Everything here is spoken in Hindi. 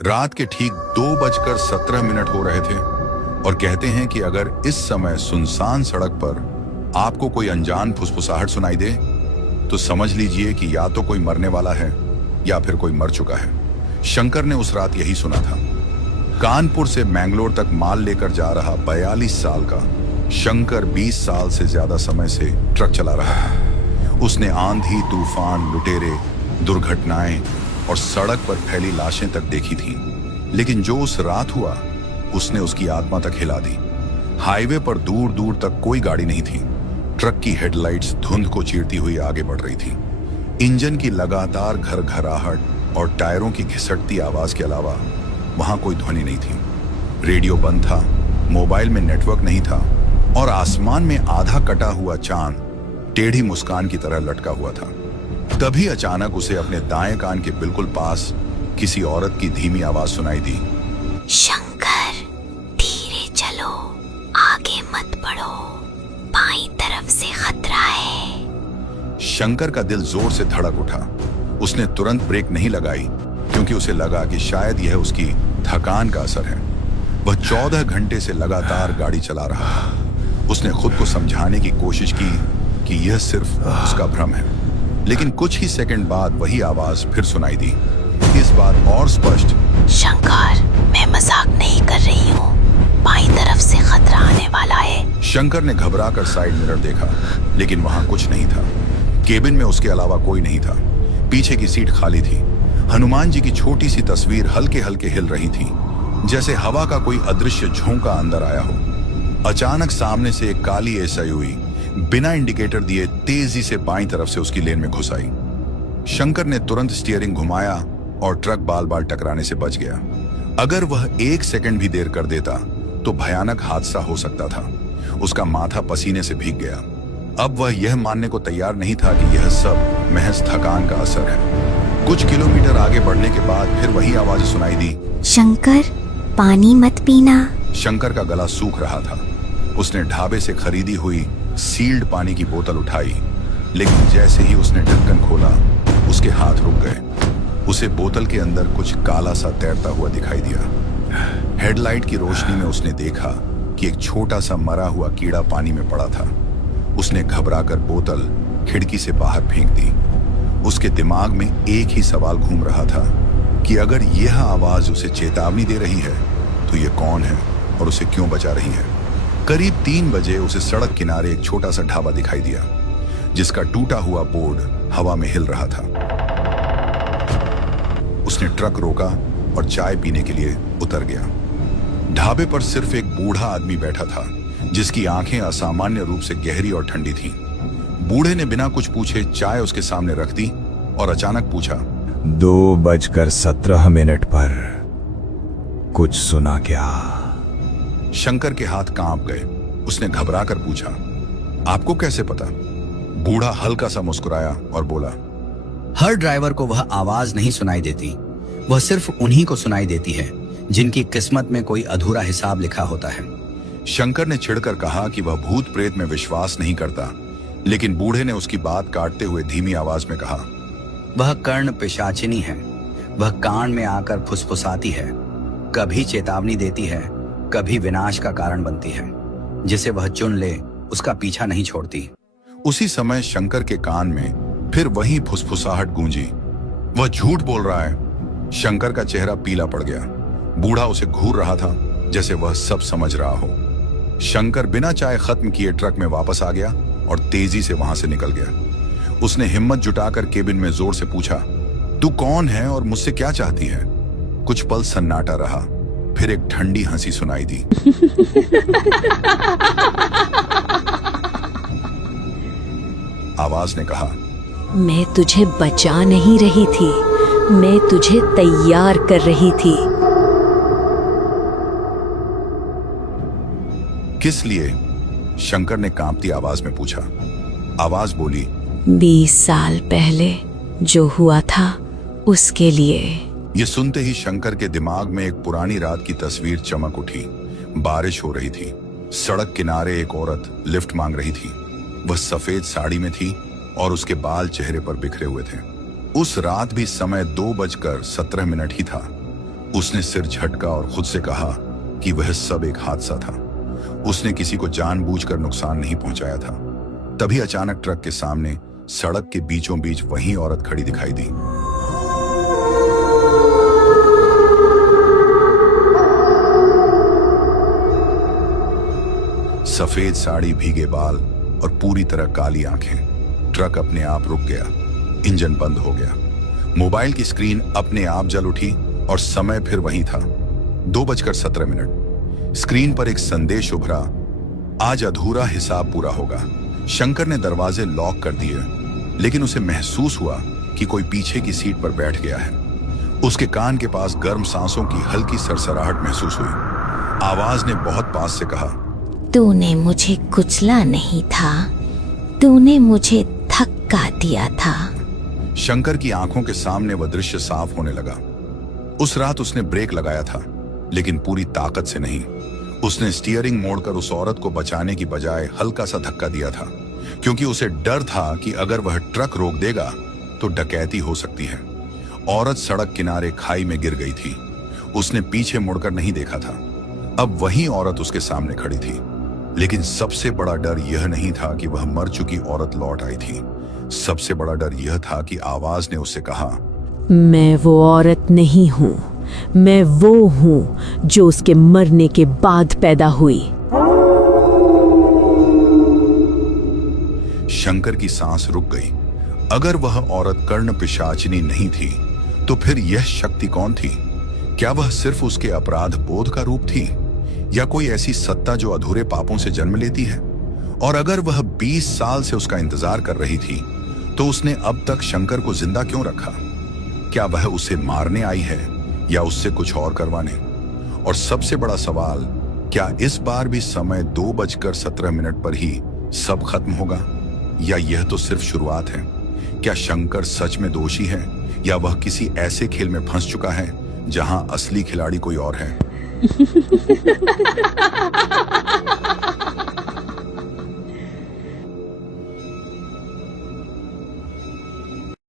रात के ठीक 2:17 हो रहे थे और कहते हैं कि अगर इस समय सुनसान सड़क पर आपको कोई अनजान फुसफुसाहट सुनाई दे तो समझ लीजिए कि या तो कोई मरने वाला है या फिर कोई मर चुका है। शंकर ने उस रात यही सुना था। कानपुर से मैंगलोर तक माल लेकर जा रहा 42 साल का शंकर 20 साल से ज्यादा समय से ट्रक चला रहा था। उसने आंधी, तूफान, लुटेरे, दुर्घटनाएं और सड़क पर फैली लाशें तक देखी थी, लेकिन जो उस रात हुआ उसने उसकी आत्मा तक हिला दी। हाईवे पर दूर दूर तक कोई गाड़ी नहीं थी। ट्रक की हेडलाइट्स धुंध को चीरती हुई आगे बढ़ रही थी। इंजन की लगातार घरघराहट और टायरों की घिसटती आवाज के अलावा वहां कोई ध्वनि नहीं थी। रेडियो बंद था, मोबाइल में नेटवर्क नहीं था और आसमान में आधा कटा हुआ चांद टेढ़ी मुस्कान की तरह लटका हुआ था। तभी अचानक उसे अपने दाएं कान के बिल्कुल पास किसी औरत की धीमी आवाज सुनाई दी। शंकर, धीरे चलो, आगे मत बढ़ो, बाईं तरफ से खतरा है। शंकर का दिल जोर से धड़क उठा। उसने तुरंत ब्रेक नहीं लगाई क्योंकि उसे लगा कि शायद यह उसकी थकान का असर है। वह 14 घंटे से लगातार गाड़ी चला रहा था। उसने खुद को समझाने की कोशिश की कि यह सिर्फ उसका भ्रम है, लेकिन कुछ ही सेकंड बाद वही आवाज फिर सुनाई दी, इस बार और स्पष्ट। शंकर, मैं मजाक नहीं कर रही हूँ, बाईं तरफ से खतरा आने वाला है। शंकर ने घबराकर साइड मिरर देखा, लेकिन वहां कुछ नहीं था। केबिन में उसके अलावा कोई नहीं था। पीछे की सीट खाली थी। हनुमान जी की छोटी सी तस्वीर हल्के हल्के हिल रही थी, जैसे हवा का कोई अदृश्य झोंका अंदर आया हो। अचानक सामने से एक काली एसयूवी बिना इंडिकेटर दिए तेजी से बाईं तरफ से उसकी लेन में घुस आई। शंकर ने तुरंत स्टीयरिंग घुमाया और ट्रक बाल बाल टकराने से बच गया। अगर वह 1 सेकंड भी देर कर देता तो भयानक हादसा हो सकता था। उसका माथा पसीने से भीग गया। अब वह यह मानने को तैयार नहीं था कि यह सब महज थकान का असर है। कुछ किलोमीटर आगे बढ़ने के बाद फिर वही आवाज सुनाई दी। शंकर, पानी मत पीना। शंकर का गला सूख रहा था। उसने ढाबे से खरीदी हुई सील्ड पानी की बोतल उठाई, लेकिन जैसे ही उसने ढक्कन खोला उसके हाथ रुक गए। उसे बोतल के अंदर कुछ काला सा तैरता हुआ दिखाई दिया। हेडलाइट की रोशनी में उसने देखा कि एक छोटा सा मरा हुआ कीड़ा पानी में पड़ा था। उसने घबराकर बोतल खिड़की से बाहर फेंक दी। उसके दिमाग में एक ही सवाल घूम रहा था कि अगर यह आवाज उसे चेतावनी दे रही है तो यह कौन है और उसे क्यों बचा रही है। करीब 3 बजे उसे सड़क किनारे एक छोटा सा ढाबा दिखाई दिया, जिसका टूटा हुआ बोर्ड हवा में हिल रहा था। उसने ट्रक रोका और चाय पीने के लिए उतर गया। ढाबे पर सिर्फ एक बूढ़ा आदमी बैठा था, जिसकी आंखें असामान्य रूप से गहरी और ठंडी थीं। बूढ़े ने बिना कुछ पूछे चाय उसके सामने रख दी और अचानक पूछा, 2:17 पर कुछ सुना क्या? शंकर के हाथ कांप गए। उसने घबराकर पूछा, आपको कैसे पता? बूढ़ा हल्का सा मुस्कुराया और बोला, हर ड्राइवर को वह आवाज नहीं सुनाई देती। वह सिर्फ उन्हीं को सुनाई देती है जिनकी किस्मत में कोई अधूरा हिसाब लिखा होता है। शंकर ने चिढ़कर कहा कि वह भूत प्रेत में विश्वास नहीं करता, लेकिन बूढ़े ने उसकी बात काटते हुए धीमी आवाज में कहा, वह कर्ण पिशाचिनी है। वह कान में आकर फुसफुसाती है, कभी चेतावनी देती है, कभी विनाश का कारण बनती है। जिसे वह चुन ले उसका पीछा नहीं छोड़ती। उसी समय शंकर के कान में फिर वही फुसफुसाहट गूंजी, वह झूठ बोल रहा है। शंकर का चेहरा पीला पड़ गया। बूढ़ा उसे घूर रहा था जैसे वह सब समझ रहा हो। शंकर बिना चाय खत्म किए ट्रक में वापस आ गया और तेजी से वहां से निकल गया। उसने हिम्मत जुटाकर केबिन में जोर से पूछा, तू कौन है और मुझसे क्या चाहती है? कुछ पल सन्नाटा रहा, फिर एक ठंडी हंसी सुनाई दी। आवाज ने कहा, मैं तुझे बचा नहीं रही थी, मैं तुझे तैयार कर रही थी। किस लिए? शंकर ने कांपती आवाज में पूछा। आवाज बोली, 20 साल पहले जो हुआ था उसके लिए। ये सुनते ही शंकर के दिमाग में एक पुरानी रात की तस्वीर चमक उठी। बारिश हो रही थी। सड़क किनारे एक औरत लिफ्ट मांग रही थी। वह सफेद साड़ी में थी और उसके बाल चेहरे पर बिखरे हुए थे। उस रात भी समय 2:17 ही था। उसने सिर झटका और खुद से कहा कि वह सब एक हादसा था। उसने किसी को जानबूझकर नुकसान नहीं पहुंचाया था। तभी अचानक ट्रक के सामने सड़क के बीचों बीच वही औरत खड़ी दिखाई दी। सफेद साड़ी, भीगे बाल और पूरी तरह काली आंखें। ट्रक अपने आप रुक गया, इंजन बंद हो गया, मोबाइल की स्क्रीन अपने आप जल उठी और समय फिर वही था, 2:17। स्क्रीन पर एक संदेश उभरा, आज अधूरा हिसाब पूरा होगा। शंकर ने दरवाजे लॉक कर दिए, लेकिन उसे महसूस हुआ कि कोई पीछे की सीट पर बैठ गया है। उसके कान के पास गर्म सांसों की हल्की सरसराहट महसूस हुई। आवाज ने बहुत पास से कहा, तूने मुझे कुचला नहीं था, तूने मुझे धक्का दिया था। शंकर की आंखों के सामने वह दृश्य साफ होने लगा। उस रात उसने ब्रेक लगाया था, लेकिन पूरी ताकत से नहीं। उसने स्टीयरिंग मोड़कर उस औरत को बचाने की बजाय हल्का सा धक्का दिया था, क्योंकि उसे डर था कि अगर वह ट्रक रोक देगा तो डकैती हो सकती है। औरत सड़क किनारे खाई में गिर गई थी। उसने पीछे मुड़कर नहीं देखा था। अब वही औरत उसके सामने खड़ी थी, लेकिन सबसे बड़ा डर यह नहीं था कि वह मर चुकी औरत लौट आई थी। सबसे बड़ा डर यह था कि आवाज ने उससे कहा, मैं वो औरत नहीं हूं, मैं वो हूं जो उसके मरने के बाद पैदा हुई। शंकर की सांस रुक गई। अगर वह औरत कर्ण पिशाचिनी नहीं थी, तो फिर यह शक्ति कौन थी? क्या वह सिर्फ उसके अपराध बोध का रूप थी, या कोई ऐसी सत्ता जो अधूरे पापों से जन्म लेती है? और अगर वह 20 साल से उसका इंतजार कर रही थी, तो उसने अब तक शंकर को जिंदा क्यों रखा? क्या वह उसे मारने आई है या उससे कुछ और करवाने? और सबसे बड़ा सवाल, क्या इस बार भी समय 2:17 पर ही सब खत्म होगा, या यह तो सिर्फ शुरुआत है? क्या शंकर सच में दोषी है, या वह किसी ऐसे खेल में फंस चुका है जहां असली खिलाड़ी कोई और है?